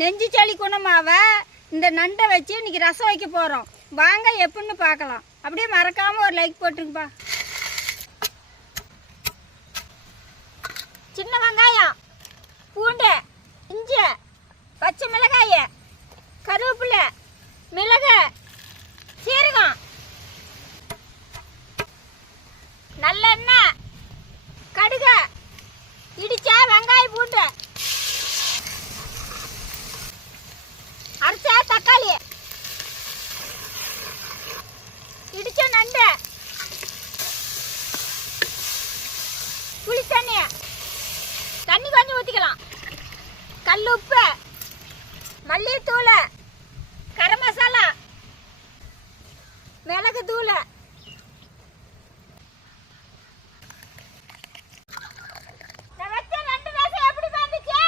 நெஞ்சு சளி குணமாவ இந்த நண்டை வச்சு இன்னைக்கு ரசம் வைக்க போகிறோம். வாங்க எப்படின்னு பார்க்கலாம். அப்படியே மறக்காமல் ஒரு லைக் போட்டுருங்கப்பா. சின்ன வெங்காயம், பூண்டு, இஞ்சி, பச்சை மிளகாய், கருவேப்பிலை, மிளகு, சீரகம், நல்லெண்ணெய், கடுகு, இடிச்சா வெங்காயம், பூண்டு, அரைச்சா தக்காளி, இடிச்ச நண்டு, புளி தண்ணி கொஞ்சம் ஊற்றிக்கலாம், கல் உப்பு, மல்லித்தூள், கரம் மசாலா, மிளகு தூள், நான் வச்ச நண்டு ரசம் எப்படி வந்துச்சு?